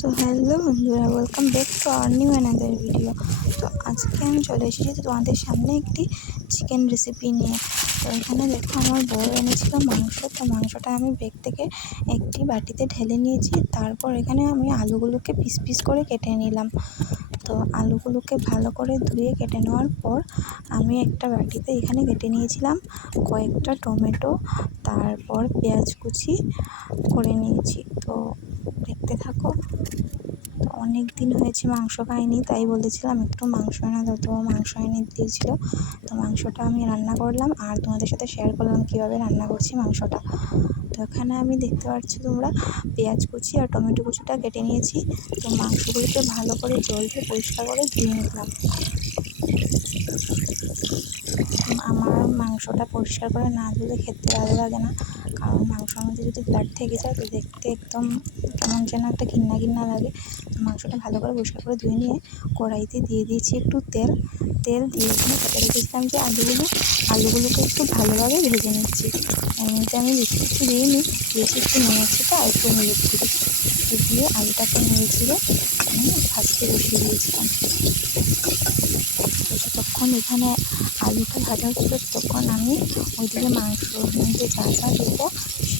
So hello বন্ধুরা welcome back to our new another video তো আজকে আমি চলে এসেছি তো তোমাদের সামনে একটি চিকেন রেসিপি নিয়ে। তো এখানে দেখো আমার বড় এনেছিল মাংস। তো মাংসটা আমি বেগ থেকে একটি বাটিতে ঢেলে নিয়েছি। তারপর এখানে আমি আলুগুলোকে পিস পিস করে কেটে নিলাম। তো আলুগুলোকে ভালো করে ধুয়ে কেটে নেওয়ার পর আমি একটা বাটিতে এখানে কেটে নিয়েছিলাম কয়েকটা টমেটো। তারপর পেঁয়াজ কুচি করে নিয়েছি। তো দেখতে থাকো। তো অনেক দিন হয়েছে মাংস খাইনি, তাই বলেছিলাম একটু মাংস এনে দাও। তো মাংস এনে দিয়েছিলো। তো মাংসটা আমি রান্না করলাম আর তোমাদের সাথে শেয়ার করলাম কীভাবে রান্না করছি মাংসটা। তো এখানে আমি দেখতে পাচ্ছি তোমরা পেঁয়াজ কুচি আর টমেটো কুচিটা কেটে নিয়েছি। তো মাংসগুলোকে ভালো করে জল দিয়ে পরিষ্কার করে ধুয়ে নিলাম। আমার মাংসটা পরিষ্কার করে না ধুলে খেতে ভালো লাগে না। মধ্যে যদি ব্লাড থেকে যায়, তো দেখতে একদম কেমন যেন একটা ঘিন্না ঘিন্না লাগে। মাংসটা ভালো করে পরিষ্কার করে ধুয়ে নিয়ে কড়াইতে দিয়ে দিয়েছি একটু তেল। তেল দিয়ে এখানে কেটে রেখেছিলাম যে আলুগুলো। আলুগুলোকে একটু ভালোভাবে ভেজে নিচ্ছি। এমনিতে আমি বেশি কিছু দিইনি দিয়েছি একটু নিয়েছি তো একটু হলুদ গুঁড়ো। দিয়ে আলুটাকে নেড়ে ছিল আমি ভাজতে বসিয়ে দিয়েছিলাম। তো যতক্ষণ এখানে আলুটা ভাজা হচ্ছিল তখন আমি ওইদিকে মাংস যা যা দেবো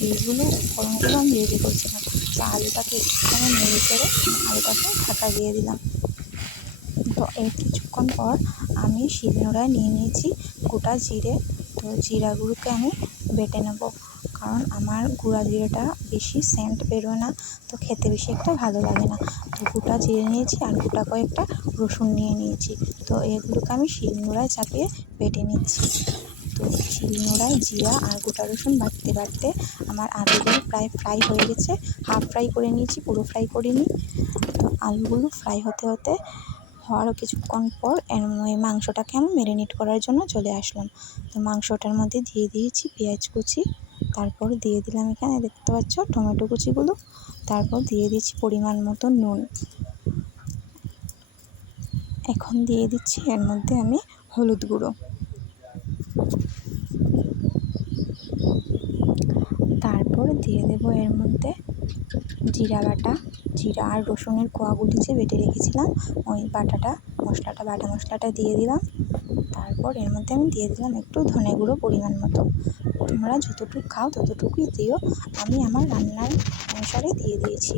সেইগুলো ফোড়নগুলো আমি রেডি করছিলাম তো আলুটাকে একটুখানি নেড়ে চেড়ে আলুটাকে ঢাকা দিয়ে দিলাম। তো এর কিছুক্ষণ পর আমি শিলনোড়ায় নিয়ে নিয়েছি গোটা জিরে। তো জিরাগুলোকে আমি বেটে নেব। কারণ আমার গুঁড়া জিরেটা বেশি সেন্ট বেরোয় না, তো খেতে বেশি একটা ভালো লাগে না। তো গোটা জিরে নিয়েছি আর গোটা কয়েকটা রসুন নিয়ে নিয়েছি। তো এগুলোকে আমি শিলনোড়ায় চাপিয়ে বেটে নিচ্ছি। তো শিলনোড়ায় জিরা আর গোটা রসুন বাটতে বাটতে আমার আলুগুলো প্রায় ফ্রাই হয়ে গেছে। হাফ ফ্রাই করে নিয়েছি, পুরো ফ্রাই করিনি। তো আলুগুলো ফ্রাই হতে হতে হওয়ারও কিছুক্ষণ পর ওই মাংসটাকে আমি ম্যারিনেট করার জন্য চলে আসলাম। তো মাংসটার মধ্যে দিয়ে দিয়েছি পেঁয়াজ কুচি, তারপর দিয়ে দিলাম এখানে দেখতে পাচ্ছ টমেটো কুচিগুলো, তারপর দিয়ে দিচ্ছি পরিমাণ মতো নুন। এখন দিয়ে দিচ্ছি এর মধ্যে আমি হলুদ গুঁড়ো। তারপর দিয়ে দেবো এর মধ্যে জিরা বাটা, জিরা আর রসুনের কোয়াগুলি যে বেটে রেখেছিলাম, ওই বাটাটা, মশলাটা, বাটা মশলাটা দিয়ে দিলাম। তারপর এর মধ্যে আমি দিয়ে দিলাম একটু ধনে গুঁড়ো পরিমাণ মতো। তোমরা যতটুকু খাও ততটুকুই দিও। আমি আমার রান্নার অনুসারে দিয়ে দিয়েছি।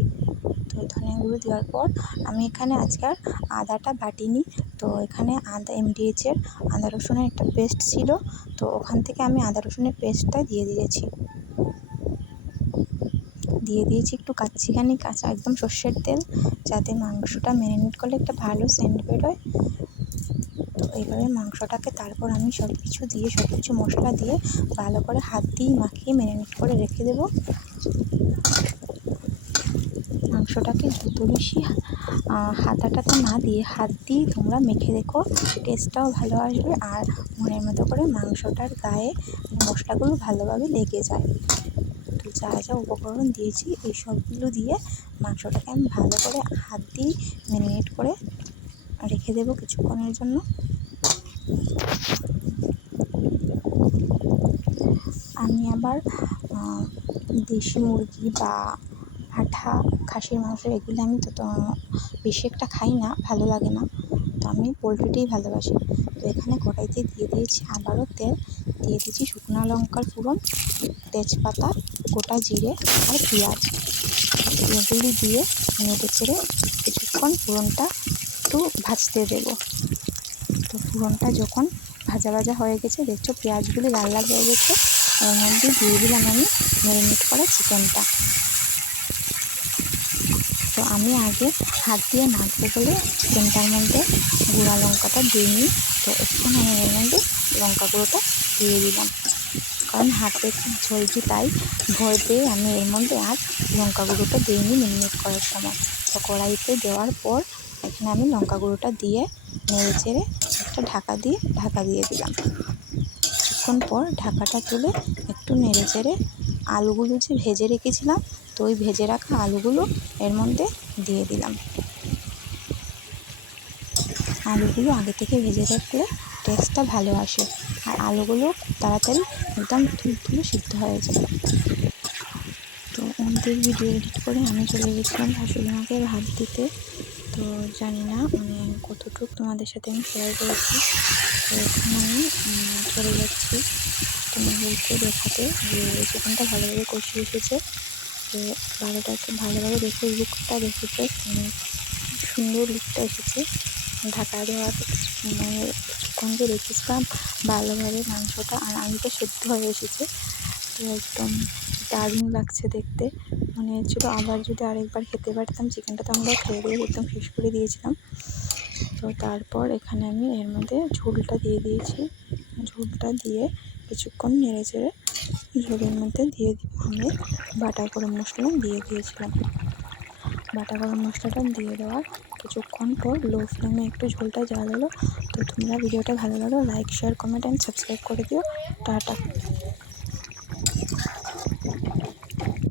তো ধনে গুঁড়ো দেওয়ার পর আমি এখানে আজকাল আদাটা বাটিনি। তো এখানে আদা এমডিএচের আদা রসুনের একটা পেস্ট ছিল। তো ওখান থেকে আমি আদা রসুনের পেস্টটা দিয়ে দিয়েছি। দিয়ে দিয়েছি একটু কাচ্চিখানি কাঁচা একদম সর্ষের তেল, যাতে মাংসটা ম্যারিনেট করলে একটা ভালো সেন্ট বেরোয়। তো এইভাবে মাংসটাকে তারপর আমি সব কিছু দিয়ে সব কিছু মশলা দিয়ে ভালো করে হাত দিয়ে মাখিয়ে ম্যারিনেট করে রেখে দেবো। মাংসটাকে যত বেশি হাতাটাতে না দিয়ে হাত দিয়ে তোমরা মেখে দেখো টেস্টটাও ভালো আসবে আর মনের মতো করে মাংসটার গায়ে মশলাগুলো ভালোভাবে লেগে যায়। যা যা উপকরণ দিয়েছি, এই সবগুলো দিয়ে মাংসটাকে আমি ভালো করে হাত দিয়ে ম্যারিনেট করে রেখে দেবো কিছুক্ষণের জন্য। আমি আবার দেশি মুরগি বা পাঁঠা খাসির মাংস এগুলো আমি তত বেশি একটা খাই না, ভালো লাগে না। তো আমি পোলট্রিটাই ভালোবাসি। তো এখানে কড়াইতে দিয়ে দিয়েছি আবারও তেল। দিয়ে দিয়েছি শুকনো লঙ্কার ফোড়ন, তেজপাতা, গোটা জিরে আর পেঁয়াজ। এগুলি দিয়ে নেড়ে চেড়ে কিছুক্ষণ ফোড়নটা একটু ভাজতে দেবো। তো ফোড়নটা যখন ভাজা ভাজা হয়ে গেছে, দেখছ পেঁয়াজগুলি লাল লাল হয়ে গেছে। এর মধ্যে দিয়ে দিলাম আমি ম্যারিনেট করা চিকেনটা আমি আগে হাত দিয়ে নাড়বো বলে চিকেনটার মধ্যে গুঁড়া লঙ্কাটা দিইনি তো এখন আমি এর মধ্যে লঙ্কা গুঁড়োটা দিয়ে দিলাম। কারণ হাতে খুব ঝলছি তাই ভয় পেয়ে আমি এর মধ্যে আর লঙ্কা গুঁড়োটা দিইনি ম্যারিনেট করার সময়। তো কড়াইতে দেওয়ার পর এখানে আমি লঙ্কা গুঁড়োটা দিয়ে নেড়ে চেড়ে একটা ঢাকা দিয়ে ঢাকা দিয়ে দিলাম। কিছুক্ষণ পর ঢাকাটা তুলে একটু নেড়ে চেড়ে আলুগুলো যে ভেজে রেখেছিলাম তো ওই ভেজে রাখা আলুগুলো এর মধ্যে দিয়ে দিলাম। আলুগুলো আগে থেকে ভেজে রাখলে টেস্টটা ভালো আসে আর আলুগুলো তাড়াতাড়ি একদম তুলে সিদ্ধ হয়ে যায়। তো মধ্যেই ভিডিও এডিট করে আমি চলে গেছিলাম শাশুড়ি মাকে ভাত দিতে। তো জানি না মানে কতটুকু তোমাদের সাথে আমি শেয়ার করেছি। তো এখন আমি চলে যাচ্ছি তোমাদেরকে দেখাতে যে চিকেনটা ভালোভাবে কষিয়ে এসেছে। তো ভালোটাকে ভালোভাবে দেখে লুকটা দেখেছে মানে সুন্দর লুকটা এসেছে। ঢাকা দেওয়ার মানে কিছুক্ষণ যে রেখেছিলাম ভালোভাবে মাংসটা, আর আলুটা সেদ্ধ হয়ে এসেছে। তো একদম দারুণ লাগছে দেখতে। মনে হচ্ছিল আবার যদি আরেকবার খেতে পারতাম, চিকেনটা তো আমরা খেয়ে দিয়ে একদম শেষ করে দিয়েছিলাম। তো তারপর এখানে আমি এর মধ্যে ঝোলটা দিয়ে দিয়েছি। ঝোলটা দিয়ে কিছুক্ষণ নেড়ে চেড়ে ঝোলের মধ্যে দিয়ে আমি বাটা গরম মশলা দিয়ে দিয়েছিলাম। বাটা গরম মশলাটা দিয়ে দেওয়ার কিছুক্ষণ পর লো ফ্লেমে একটু ঝোলটা জাল হলো তো তোমরা ভিডিওটা ভালো লাগল, like, share, comment and subscribe করে দিও। টাটা।